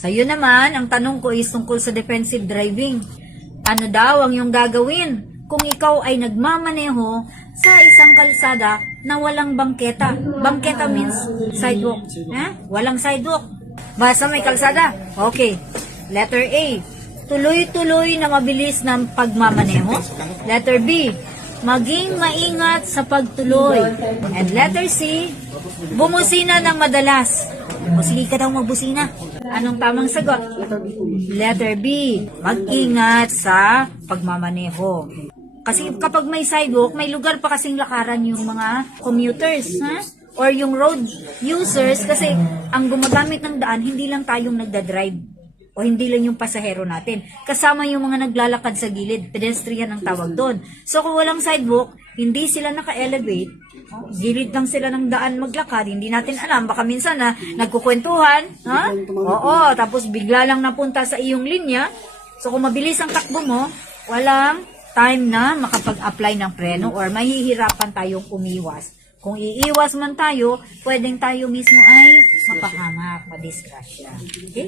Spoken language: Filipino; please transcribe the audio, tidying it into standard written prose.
Sa'yo naman, ang tanong ko is tungkol sa defensive driving. Ano daw ang iyong gagawin kung ikaw ay nagmamaneho sa isang kalsada na walang bangketa? Bangketa means sidewalk. Walang sidewalk. Basta may kalsada. Okay. Letter A, tuloy-tuloy na mabilis ng pagmamaneho. Letter B, maging maingat sa pagtuloy. And letter C, bumusina ng madalas. O sige ka daw magbusina. Anong tamang sagot? Letter B, mag-ingat sa pagmamaneho. Kasi kapag may sidewalk, may lugar pa kasing lakaran yung mga commuters, or yung road users, kasi ang gumagamit ng daan, hindi lang tayong nagdadrive o hindi lang yung pasahero natin. Kasama yung mga naglalakad sa gilid, pedestrian ang tawag doon. So kung walang sidewalk, hindi sila naka-elevate, gilid lang sila ng daan maglakad, hindi natin alam, baka minsan na nagkukwentuhan, oo, tapos bigla lang napunta sa iyong linya. So kung mabilis ang takbo mo, walang time na makapag-apply ng preno or mahihirapan tayong umiwas. Kung iiwas man tayo, pwedeng tayo mismo ay mapahamak, madisgrasya. Okay?